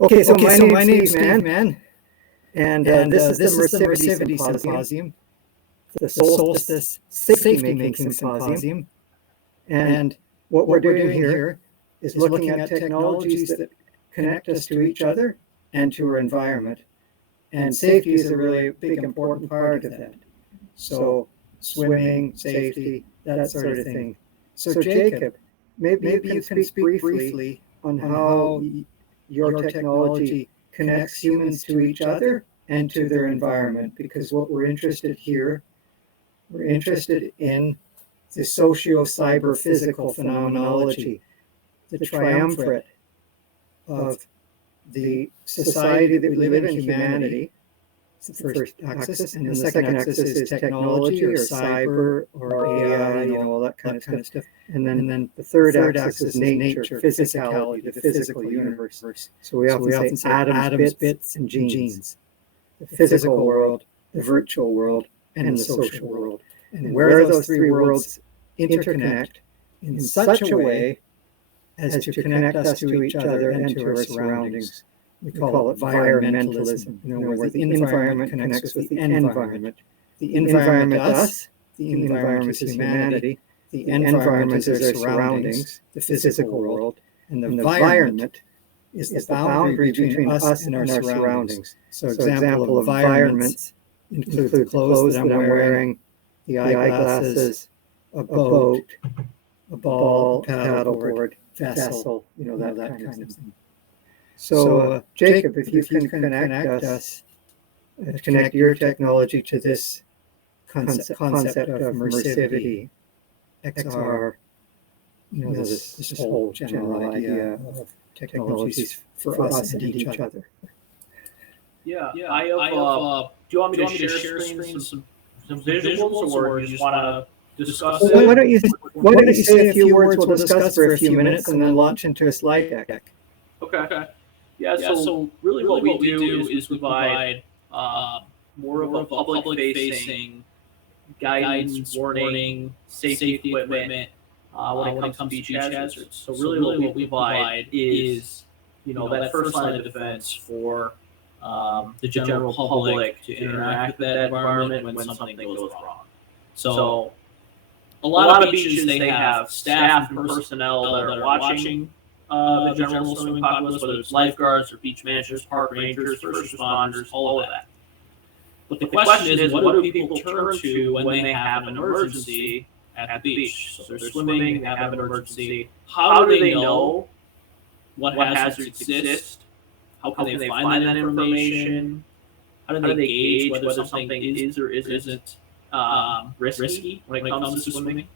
Okay, so my name's Steve, man, and this is the Mersivity Symposium, the Solstice Safetymaking Symposium, and what we're doing here is looking at technologies that connect us to each other and to our environment, and safety is a really big important part of that. So swimming, safety, that sort of thing. So Jacob, maybe you can speak briefly on how your technology connects humans to each other and to their environment, because what we're interested in the socio-cyber-physical phenomenology, the triumvirate of the society that we live in, humanity. It's the first axis, and the second axis is technology or cyber or AI, all that kind of stuff. And then the third axis is nature, physicality, the physical universe. So we often say atoms, bits, and genes. The physical world, the virtual world, and the social world. And where those three worlds interconnect in such a way as to connect us to each other and to our surroundings. We call it environmentalism, where the environment connects with the environment. The environment us, the environment is humanity, the environment is our surroundings, the physical world, and the environment is the boundary between us and our surroundings. So example of environments include the clothes that I'm wearing, the eyeglasses, a boat, a ball, paddleboard, vessel, that kind of thing. So, Jacob, if you can connect us, connect your technology to this concept of Mersivity, XR, this whole general idea of technologies for us and each other. Yeah. I have. Do you want me to share some visuals, or do you just want to discuss it? Why don't you say a few words? We'll discuss for a few minutes and then launch into a slide deck. Okay. Yeah, so really what we do is provide more of a public-facing guidance, warning, safety equipment when it comes to beach hazards. So really what we provide is, that first line of defense for the general public to interact with that environment when something goes wrong. So a lot of beaches, they have staff and personnel that are watching the general swimming populace, whether it's lifeguards or beach managers, park rangers, first responders, all of that. But the question is, what do people turn to when they have an emergency at the beach? So they're swimming, they have an emergency. How do they know what hazards exist? How can they find that information? How do they gauge whether something is or isn't risky when it comes to swimming?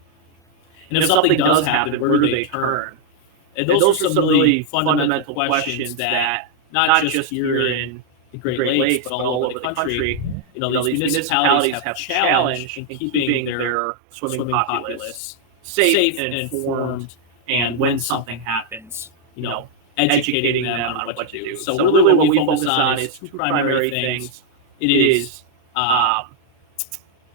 And if something does happen, where do they turn? And those are some really fundamental questions that not just here in the Great Lakes, but all over the country, these municipalities have challenged in keeping their swimming populace safe and informed, and when something happens, educating them on what to do. So really what we focus on is two primary things. It is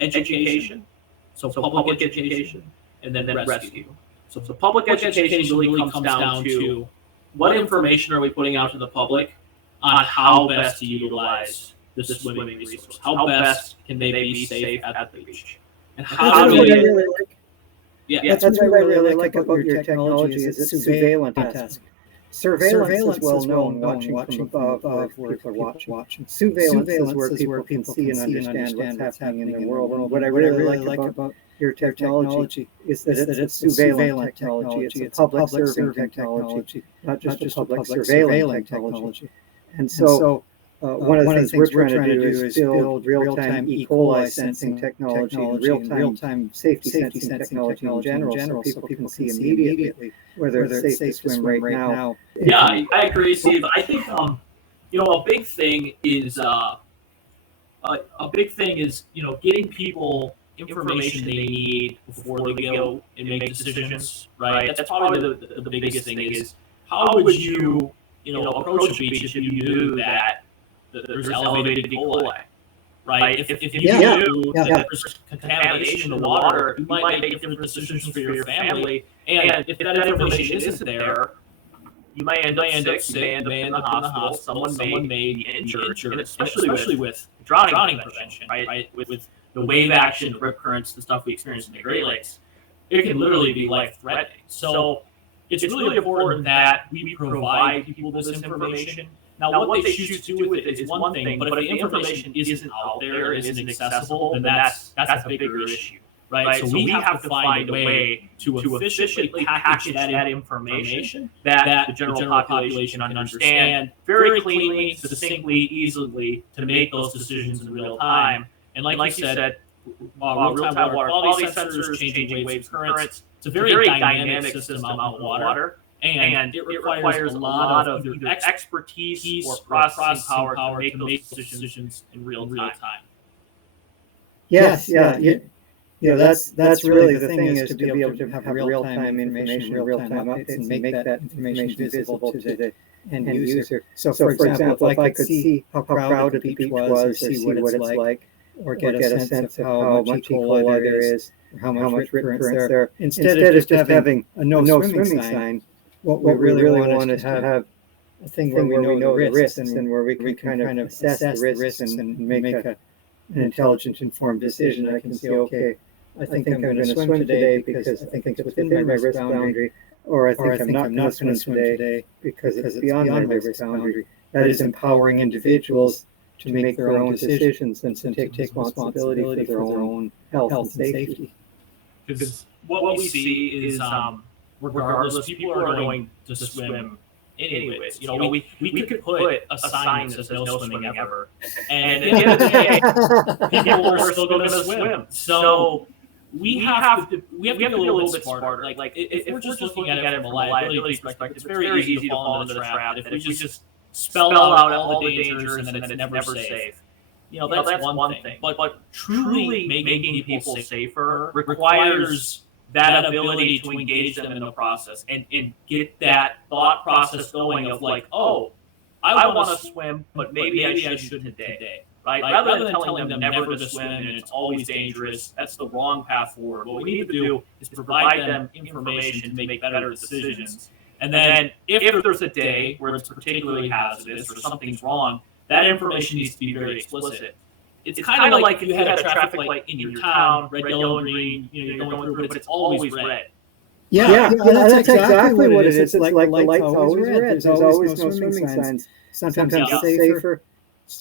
education, so public education, and then rescue. So the public education really comes down to what information are we putting out to the public on how best to utilize the swimming resource. How best can they be safe at the beach? And how do they... That's what I really like about your technology is it's surveillance. Surveillance is well known, watching from above where people are watching. Surveillance is where people can see and understand what's happening in the world. And what I really like about your technology is that it's surveillance technology. It's a public serving technology, not just a public surveillance technology. And so one of the things we're trying to do is build real-time E. coli sensing technology and real-time safety sensing technology in general, so people can see immediately whether it's safe to swim right now. Yeah, I agree, Steve. I think a big thing is getting people information they need before they go and make decisions. Right. That's probably the biggest thing is how would you approach a beach if you knew that there's elevated E. coli, right? If you knew that there's contamination in the water, you might make different decisions for your family. And if that information isn't there, You may end up sick, you may end up in the hospital, someone may be injured, and especially with drowning prevention, right? With the wave action, the rip currents, the stuff we experience in the Great Lakes, it can literally be life-threatening. So it's really important that we provide people this information. Now, what they choose to do with it is one thing, but if the information isn't out there, isn't accessible, then that's a bigger issue, right? So we have to find a way to efficiently package that information that the general population can understand very cleanly, succinctly, easily to make those decisions in real time. And like you said, real-time water quality sensors, changing waves, currents. It's a very dynamic system out in the water, and it requires a lot of either expertise or processing power to make those decisions in real time. Yes, that's really the thing, is to be able to have real-time information, real-time updates, and make that information visible to the end user. So for example, if I could see how crowded the beach was, or see what it's like, or get a sense of how much Ebola there is, or how much rip currents there, instead of just having a no swimming sign, what we really want is to have a thing where we know the risks, and where we can kind of assess the risks and make an intelligent, informed decision. I can say, okay, I think I'm going to swim today because I think it's within my risk boundary, or I think I'm not going to swim today because it's beyond my risk boundary. That is empowering individuals to make their own decisions and to take responsibility for their own health and safety. Because what we see is, regardless, people are going to swim anyways. We could put a sign that says no swimming ever, and at the end of the day, people are still going to swim. So we have to be a little bit smarter. Like if we're just looking at it from a liability perspective, it's very easy to fall into the trap that if we just spell out all the dangers and then it's never safe. That's one thing. But truly making people safer requires that ability to engage them in the process and get that thought process going of like, oh, I want to swim, but maybe I should today, right? Rather than telling them never to swim and it's always dangerous, that's the wrong path forward. What we need to do is provide them information to make better decisions. And then if there's a day where it's particularly hazardous or something's wrong, that information needs to be very explicit. It's kind of like if you had a traffic light in your town, red, yellow, and green, you're going through, but it's always red. Yeah, that's exactly what it is. It's like the light's always red. There's always no swimming signs. Sometimes it's safer,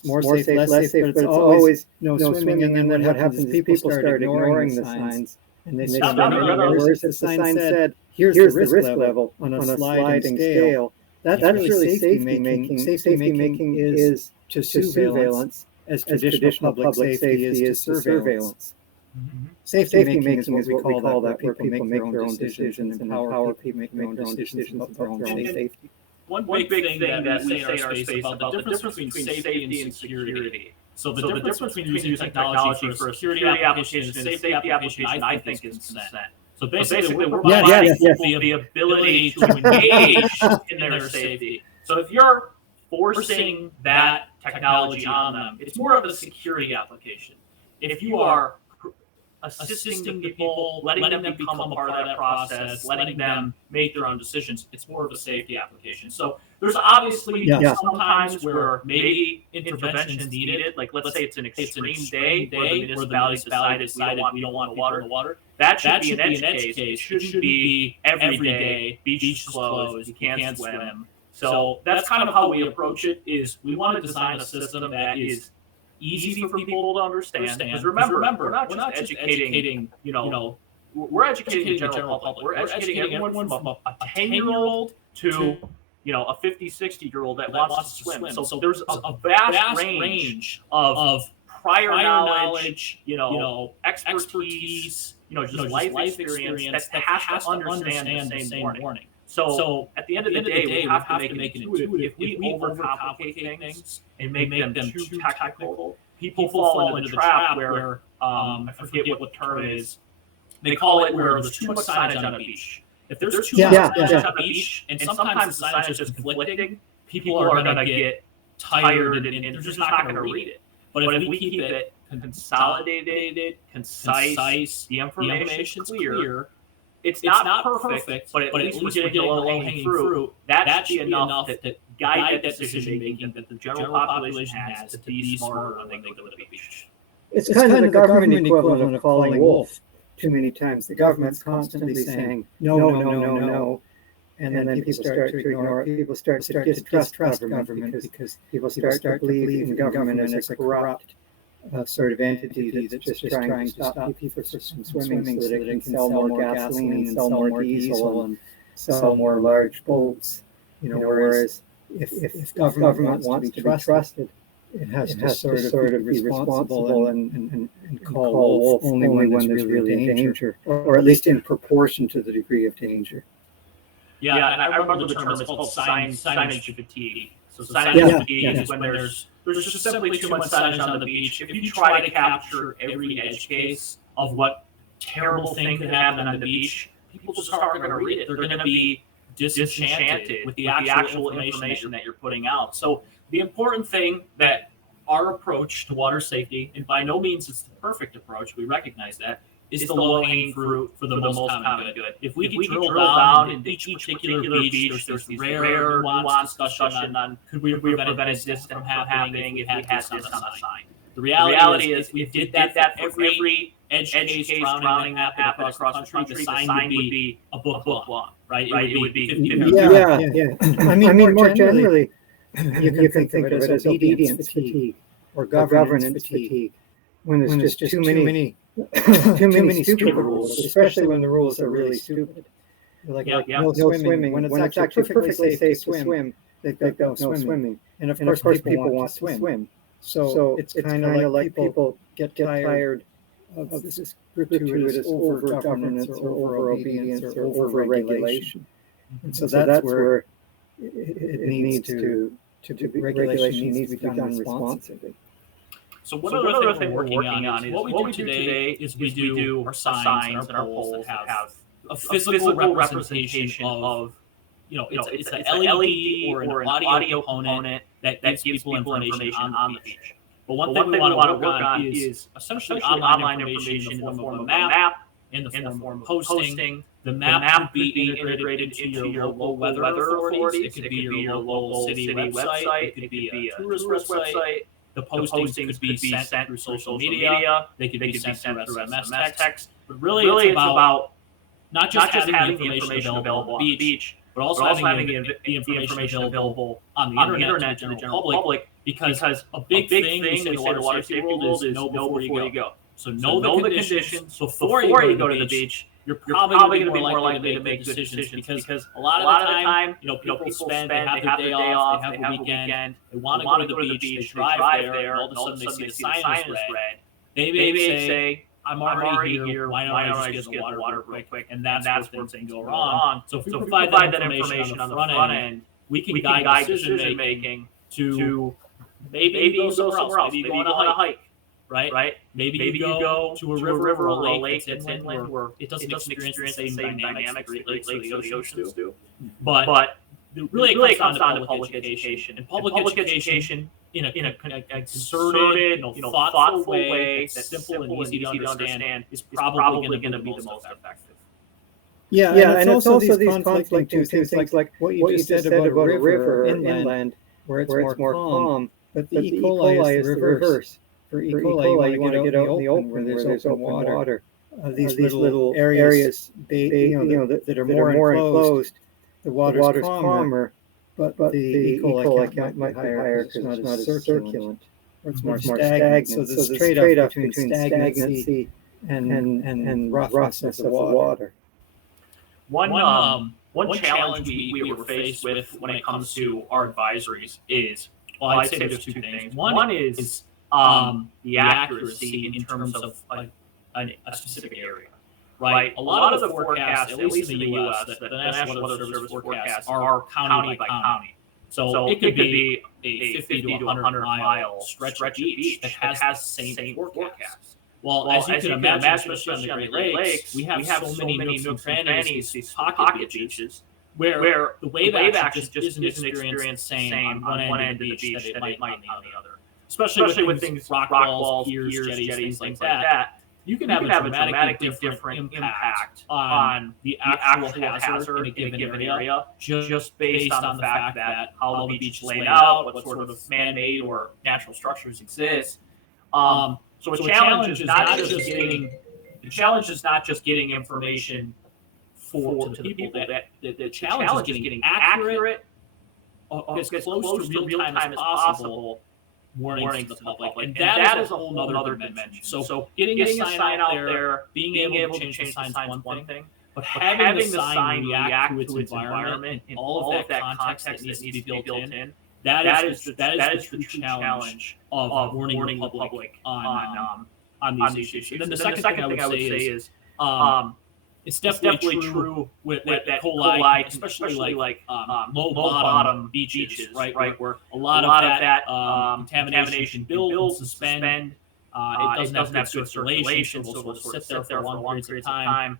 more safe, less safe, but it's always no swimming. And then what happens is people start ignoring the signs. And they say, whereas the sign said, here's the risk level on a sliding scale. That's really safety making. Safety making is to surveillance as traditional public safety is to surveillance. Mm-hmm. Safety making is what we call that, where people make their own decisions and empower people make their own decisions about their own safety. One big thing that we say in our space about the difference between safety and security. So the difference between using technology for a security application and a safety application, I think, is consent. So basically, we're providing people the ability to engage in their safety. So if you're forcing that technology on them, it's more of a security application. If you are assisting people, letting them become a part of that process, letting them make their own decisions, it's more of a safety application. So there's obviously sometimes where maybe intervention is needed. Like let's say it's an extreme day where the municipality decided we don't want water in the water. That should be an edge case. It shouldn't be every day, beach is closed, you can't swim. So that's kind of how we approach it. Is we want to design a system that is easy for people to understand. Because remember, we're not just educating, we're educating the general public. We're educating everyone from a 10-year-old to, a 50, 60-year-old that wants to swim. So there's a vast range of prior knowledge, expertise, just life experience that has to understand the same warning. So at the end of the day, we have to make it intuitive. If we overcomplicate things and make them too technical, people fall into the trap where, I forget what the term is, they call it where there's too much signage on a beach. If there's too much signage on a beach, and sometimes the signage is just conflicting, people are going to get tired and they're just not going to read it. But if we keep it consolidated, concise, the information clear, it's not perfect, but at least we're getting the low-hanging fruit. That should be enough to guide that decision-making that the general population has to be smarter when they go to the beach. It's kind of the government equivalent of calling wolf too many times. The government's constantly saying, no. And then people start to ignore it. People start to distrust government because people start to believe in government as a corrupt sort of entity that's just trying to stop people from swimming so that it can sell more gasoline and sell more diesel and sell more large boats. Whereas if government wants to be trusted, it has to sort of be responsible and call wolf only when there's really danger, or at least in proportion to the degree of danger. Yeah, and I remember the term. It's called signage fatigue. So signage fatigue is when there's just simply too much signage on the beach. If you try to capture every edge case of what terrible thing could happen on the beach, people just aren't going to read it. They're going to be disenchanted with the actual information that you're putting out. So the important thing that our approach to water safety, and by no means it's the perfect approach, we recognize that, is the low-hanging fruit for the most common good. If we can drill down into each particular beach, there's these rare, nuanced discussion on could we have prevented this from happening if we had this on the sign. The reality is, if we did that for every edge case surrounding that happened across the country, the sign would be a book long, right? It would be 50. Yeah. I mean, more generally, you can think of it as obedience fatigue or governance fatigue, when there's just too many stupid rules, especially when the rules are really stupid. Like no swimming, when it's actually perfectly safe to swim, they've got no swimming. And of course people want to swim. So it's kind of like people get tired of this gratuitous over-governance or over-obedience or over-regulation. And so that's where it needs to regulation needs to be done responsibly. So one other thing we're working on is what we do today is we do our signs and our poles that have a physical representation of, it's an LED or an audio component that gives people information on the beach. But one thing we want to work on is essentially online information in the form of a map, in the form of posting. The map would be integrated into your local weather authorities. It could be your local city website. It could be a tourist website. The postings could be sent through social media. They could be sent through SMS text. But really it's about not just having the information available on the beach, but also having the information available on the internet to the general public. Because a big thing we say in the water safety world is know before you go. So know the conditions before you go to the beach. You're probably going to be more likely to make good decisions because a lot of the time, people spend, they have their day off, they have a weekend, they want to go to the beach, they drive there, and all of a sudden they see the sign is red. They may say, I'm already here, why don't I just get the water real quick? And that's where things go wrong. So if we provide that information on the front end, we can guide decision making to maybe go somewhere else, maybe go on a hike. Right? Maybe you go to a river or a lake that's inland where it doesn't experience the same dynamics that lakes or the oceans do. But really it comes down to public education. And public education in a concerted, thoughtful way that's simple and easy to understand is probably going to be the most effective. Yeah, and it's also these conflicting things like what you just said about a river or inland where it's more calm, but the E. coli is the reverse. For E. coli, you want to get out in the open where there's open water. These little areas, that are more enclosed, the water's calmer, but the E. coli count might be higher because it's not as circulant, or it's more stagnant. So there's a trade-off between stagnancy and roughness of the water. One challenge we were faced with when it comes to our advisories is, well, I'd say there's two things. One is the accuracy in terms of a specific area, right? A lot of the forecasts, at least in the U.S., the National Weather Service forecasts are county by county. So it could be a 50 to 100 mile stretch of beach that has the same forecast. Well, as you can imagine, especially on the Great Lakes, we have so many nooks and crannies, these pocket beaches, where the wave action just isn't experienced same on one end of the beach that it might on the other. Especially with things, rock walls, piers, jetties, things like that. you can have a dramatically different impact on the actual hazard in a given area just based on the fact that how the beach is laid out, what sort of man-made or natural structures exist. So a challenge is not just getting information to the people. The challenge is getting accurate, as close to real time as possible warnings to the public, and that is a whole other dimension. So getting a sign out there, being able to change the sign is one thing, but having the sign react to its environment and all of that context that needs to be built in, that is the true challenge of warning the public on these issues. And then the second thing I would say is it's definitely true with that coli, especially like low bottom beaches, right? Where a lot of that contamination builds and suspend. It doesn't have good circulation, so it'll sit there for long periods of time.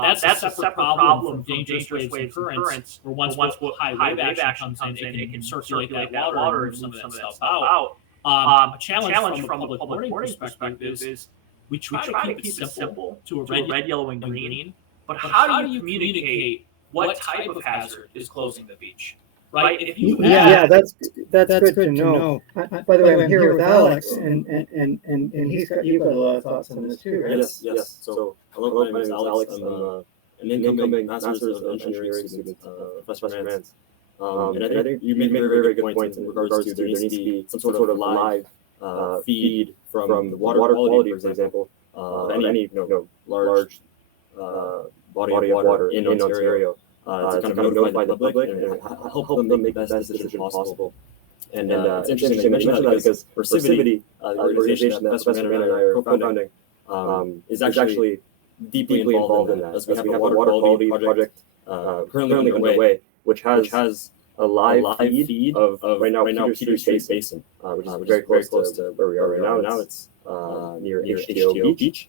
That's a separate problem from dangerous waves and currents, where once high wave action comes in, it can circulate that water and move some of that stuff out. A challenge from a public warning perspective is we try to keep it simple to a red, yellow, and green. But how do you communicate what type of hazard is closing the beach? Right? If you that's good to know. By the way, I'm here with Alex, and you've got a lot of thoughts on this too, right? Yes. So, hello, my name is Alex. I'm an incoming Master's of Engineering student, freshman advance. And I think you made a very good point in regards to there needs to be some sort of live feed from the water quality, for example, any large body of water in Ontario. To kind of notify the public and help them make the best decision possible. And it's interesting to mention that because Mersivity, the organization that Professor Mann and I are co-founding, is actually deeply involved in that. As we have a water quality project currently underway, which has a live feed of right now Peter Street Basin, which is very close to where we are right now. Now it's near HTO Beach,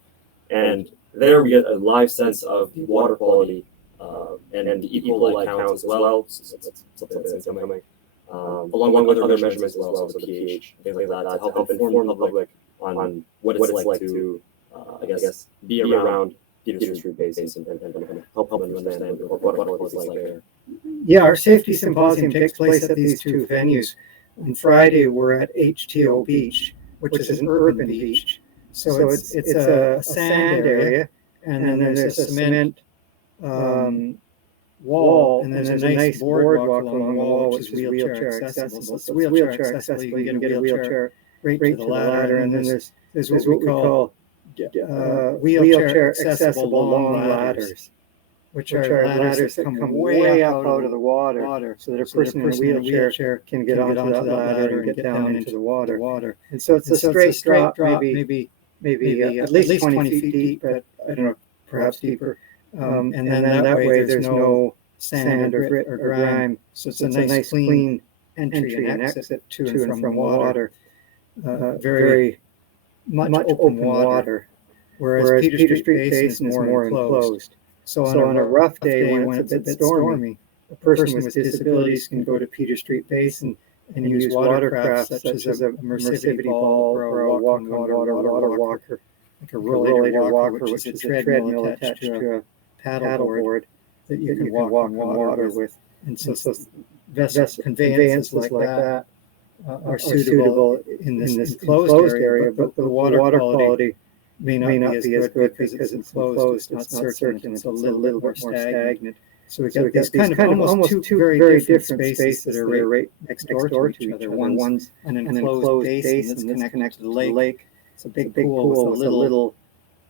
and there we get a live sense of the water quality and the E. coli counts as well. So that's something that's incoming, along with other measurements as well, so the pH, things like that, to help inform the public on what it's like to, I guess, be around Peter Street Basin and help them understand what it's like there. Yeah, our safety symposium takes place at these two venues. On Friday, we're at HTO Beach, which is an urban beach. So it's a sand area, and then there's a cement wall, and then there's a nice boardwalk along the wall, which is wheelchair accessible. So wheelchair accessible, you can get a wheelchair right to the ladder, and then there's what we call wheelchair accessible long ladders, which are ladders that come way up out of the water, so that a person in a wheelchair can get onto that ladder and get down into the water. And so it's a straight drop, maybe at least 20 feet deep, but I don't know, perhaps deeper. And then that way there's no sand or grit or grime, so it's a nice clean entry and exit to and from water. Very much open water, whereas Peter Street Basin is more enclosed. So on a rough day when it's a bit stormy, a person with disabilities can go to Peter Street Basin and use watercraft such as a Mersivity ball or a water walker, like a rollator walker, which is a treadmill attached to a paddleboard that you can walk on water with. And so vessel conveyances like that are suitable in this enclosed area, but the water quality may not be as good because it's enclosed, it's not circulant, it's a little more stagnant. So we've got these kind of almost two very different spaces that are right next door to each other. One's an enclosed basin that's connected to the lake. It's a big pool with a little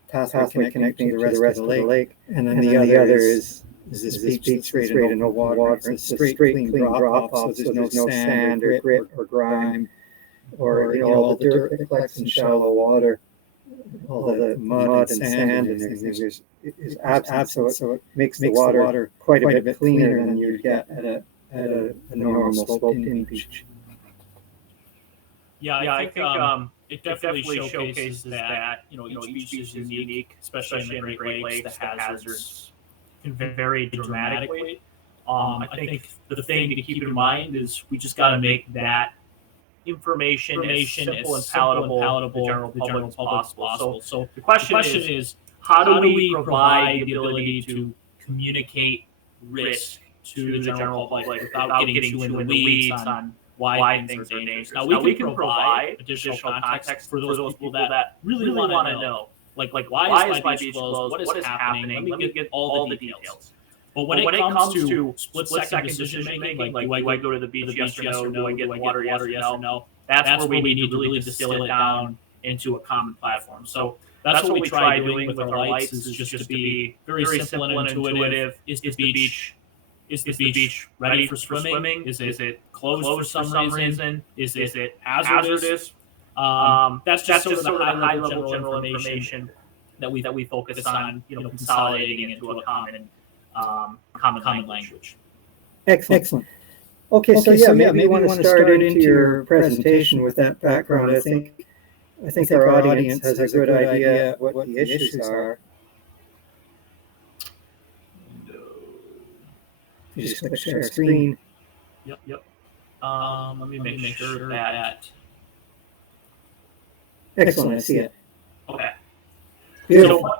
pathway connecting to the rest of the lake. And then the other is this beach that's right in open water. It's a straight, clean drop-off, so there's no sand or grit or grime or all the dirt that collects in shallow water. All the mud and sand and everything is absent, so it makes the water quite a bit cleaner than you'd get at a normal sloped-in beach. Yeah, I think it definitely showcases that each beach is unique, especially in the Great Lakes. The hazards can vary dramatically. I think the thing to keep in mind is we just got to make that information as simple and palatable to the general public as possible. So the question is, how do we provide the ability to communicate risk to the general public without getting too in the weeds on why things are dangerous? Now, we can provide additional context for those people that really want to know, like why is my beach closed? What is happening? Let me get all the details. But when it comes to split-second decision-making, like do I go to the beach, yes or no? Do I get water, yes or no? That's where we need to really distill it down into a common platform. So that's what we try doing with our lights, is just to be very simple and intuitive. Is the beach ready for swimming? Is it closed for some reason? Is it hazardous? That's just sort of the high-level general information that we focus on, consolidating into a common language. Excellent. Okay, so maybe you want to start into your presentation with that background. I think our audience has a good idea what the issues are. You just click share screen. Yep. Let me make sure that. Excellent, I see it. Okay. Beautiful. So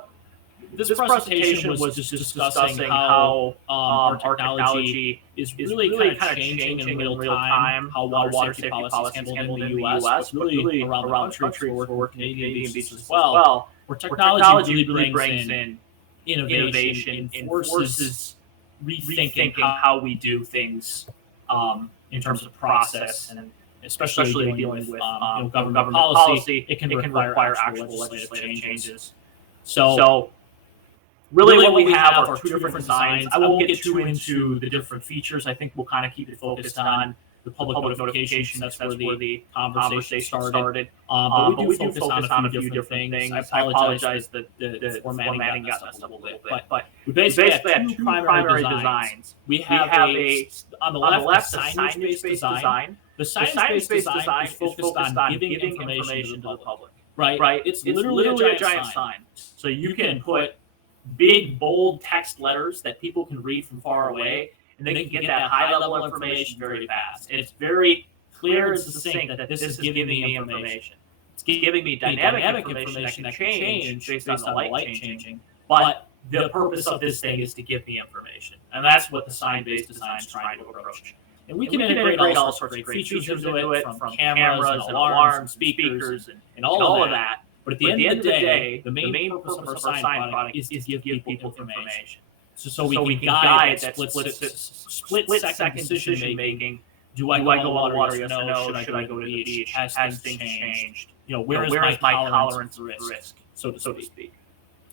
this presentation was just discussing how our technology is really kind of changing in real time, how water safety policy is handled in the U.S., but really around the country for Canadian beaches as well, where technology really brings in innovation and forces rethinking how we do things in terms of process, and especially dealing with government policy. It can require actual legislative changes. So really what we have are two different designs. I won't get too into the different features. I think we'll kind of keep it focused on the public notification. That's where the conversation started. But we do focus on a few different things. I apologize that the formatting got messed up a little bit. But we basically have two primary designs. We have on the left, the signage-based design. The signage-based design is focused on giving information to the public. Right? It's literally a giant sign. So you can put big, bold text letters that people can read from far away, and they can get that high-level information very fast. And it's very clear and succinct that this is giving me information. It's giving me dynamic information that can change based on the light changing, but the purpose of this thing is to give me information. And that's what the sign-based design is trying to approach. And we can integrate all sorts of great features into it, from cameras and alarms, speakers, and all of that. But at the end of the day, the main purpose of our sign product is to give people information. So we can guide that split-second decision-making. Do I go on water, yes or no? Should I go to the beach? Has things changed? Where is my tolerance of risk, so to speak?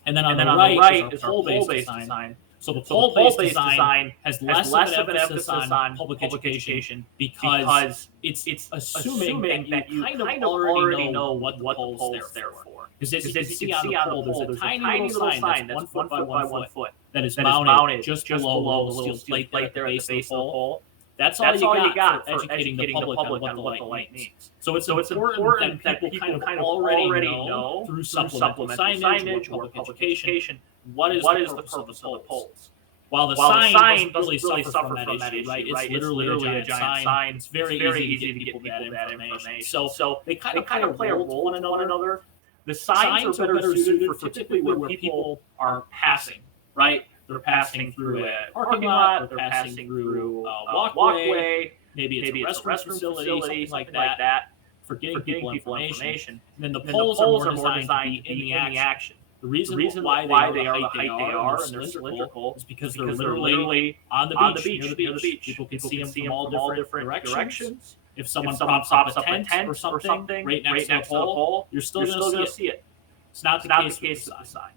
And then on the right is our pole-based design. So the pole-based design has less of an emphasis on public education because it's assuming that you kind of already know what the pole's there for. Because as you can see on the pole, there's a tiny little sign that's 1 foot by 1 foot that is mounted just below the little steel plate there at the base of the pole. That's all you got for educating the public on what the light means. So it's important that people kind of already know through supplemental signage or public education what is the purpose of the poles. While the sign doesn't really suffer from that issue, right? It's literally a giant sign. It's very easy to get people that information. So they kind of play a role in one another. The signs are better suited for typically where people are passing, right? They're passing through a parking lot, they're passing through a walkway, maybe it's a restroom facility, something like that, for getting people information. And then the poles are more designed to be in the action. The reason why they are the height they are and they're cylindrical is because they're literally on the beach, near the beach. People can see them from all different directions. If someone props up a tent or something right next to the pole, you're still going to see it. It's not the case with the sign.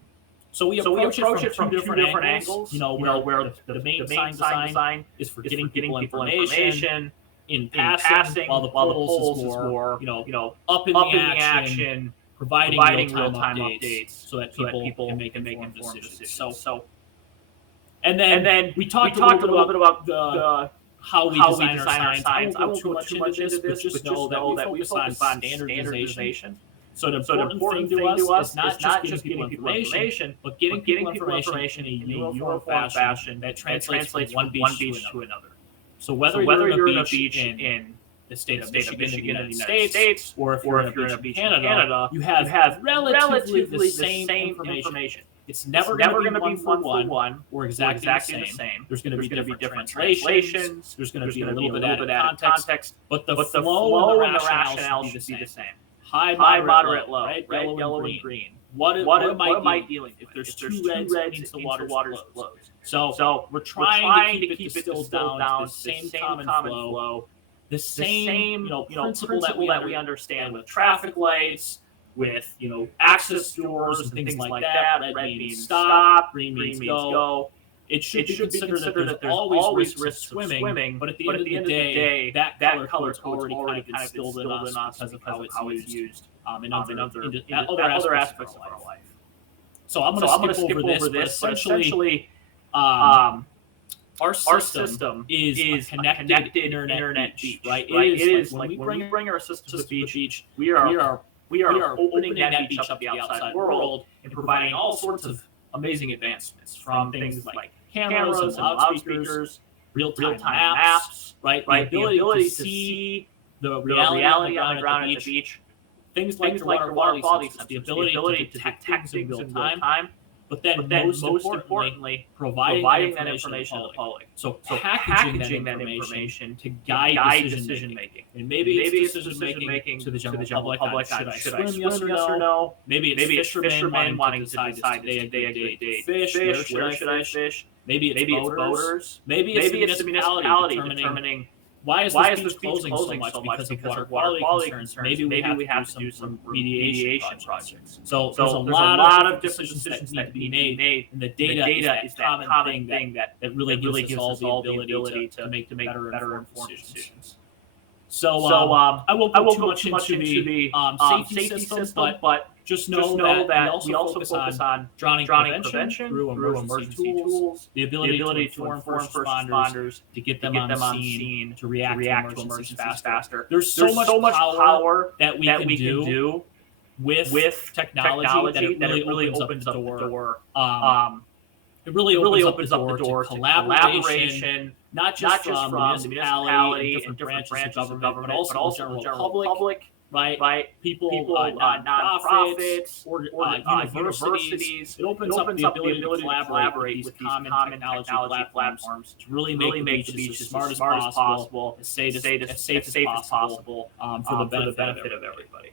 So we approach it from two different angles. Where the main sign design is for getting people information in passing, while the poles is more up in the action, providing real-time updates so that people can make informed decisions. So, and then we talked a little bit about how we design our signs. I won't go too much into this, but just know that we focus on standardization. So the important thing to us is not just getting people information, but getting people information in a uniform fashion that translates from one beach to another. So whether you're in a beach in the state of Michigan in the United States, or if you're in a beach in Canada, you have relatively the same information. It's never going to be one for one or exactly the same. There's going to be different translations. There's going to be a little bit added context, but the flow and the rationale should be the same. High, moderate, low, red, yellow, and green. What am I dealing with? If there's two reds, it means the water's closed. So we're trying to keep it distilled down to the same common flow, the same principle that we understand with traffic lights, with access doors and things like that. Red means stop, green means go. It should be considered that there's always risk swimming, but at the end of the day, that color code already kind of instilled in us because of how it's used in other aspects of our life. So I'm going to skip over this, but essentially, our system is a connected internet beach, right? It is like when we bring our system to the beach, we are opening that beach up to the outside world and providing all sorts of amazing advancements, from things like cameras and loudspeakers, real-time maps, right? The ability to see the reality on the ground at the beach, things like the water quality sensors, the ability to detect things in real time, but then most importantly, providing that information to the public. So packaging that information to guide decision making. And maybe it's decision making to the general public. Should I swim, yes or no? Maybe it's fishermen wanting to decide today a good day to fish. Where should I fish? Maybe it's boaters. Maybe it's the municipality determining why is this beach closing so much because of water quality concerns. Maybe we have to do some remediation projects. So there's a lot of different decisions that need to be made, and the data is that common thing that really gives us all the ability to make better informed decisions. So I won't go too much into the safety system, but just know that we also focus on drowning prevention through emergency tools, the ability to inform first responders, to get them on scene, to react to emergencies faster. There's so much power that we can do with technology that it really opens up the door. It really opens up the door to collaboration, not just from the municipality and different branches of government, but also the general public, right? People, nonprofits, or universities. It opens up the ability to collaborate with these common technology platforms to really make the beach as smart as possible, as safe as possible, for the benefit of everybody.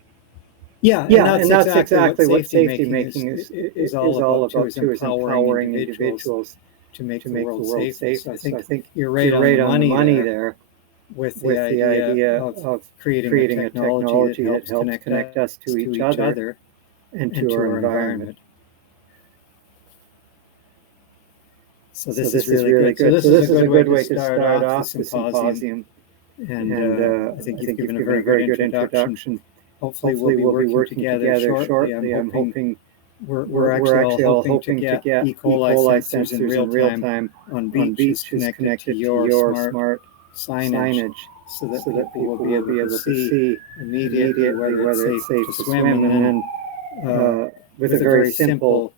Yeah, and that's exactly what safety making is all about too, is empowering individuals to make the world safe. So I think you're right on the money there with the idea of creating a technology that helps connect us to each other and to our environment. So this is really good. So this is a good way to start off the symposium, and I think you've given a very good introduction. Hopefully we'll be working together shortly. I'm hoping we're actually all hoping to get E. coli sensors in real time on beaches connected to your smart signage, so that people will be able to see immediately whether it's safe to swim, and then with a very simple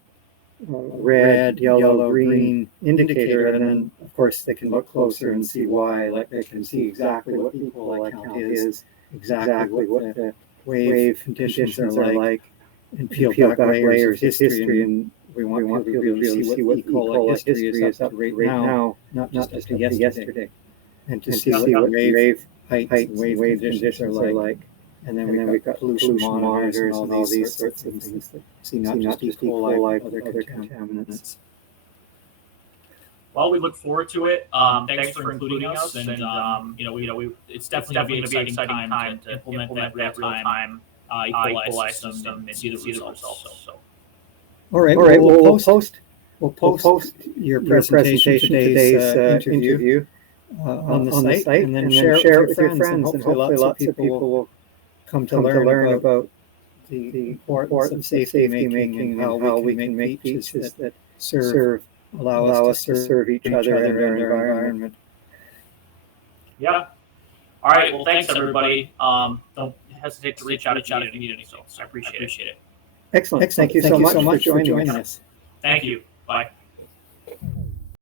red, yellow, green indicator, and then of course they can look closer and see why. Like they can see exactly what E. coli count is, exactly what the wave conditions are like, and peel back layers of history, and we want people to be able to see what E. coli history is up to right now, not just up to yesterday, and to see what wave heights and wave conditions are like. And then we've got pollution monitors and all these sorts of things that see not just E. coli, but other contaminants. Well, we look forward to it. Thanks for including us, and it's definitely going to be an exciting time to implement that real-time E. coli system and see the results also. All right. We'll post your presentation, today's interview on the site, and then share it with your friends, and hopefully lots of people will come to learn about the importance of safety making and how we can make beaches that allow us to serve each other and our environment. Yeah. All right. Well, thanks everybody. Don't hesitate to reach out if you need anything. So I appreciate it. Excellent. Thank you so much for joining us. Thank you. Bye.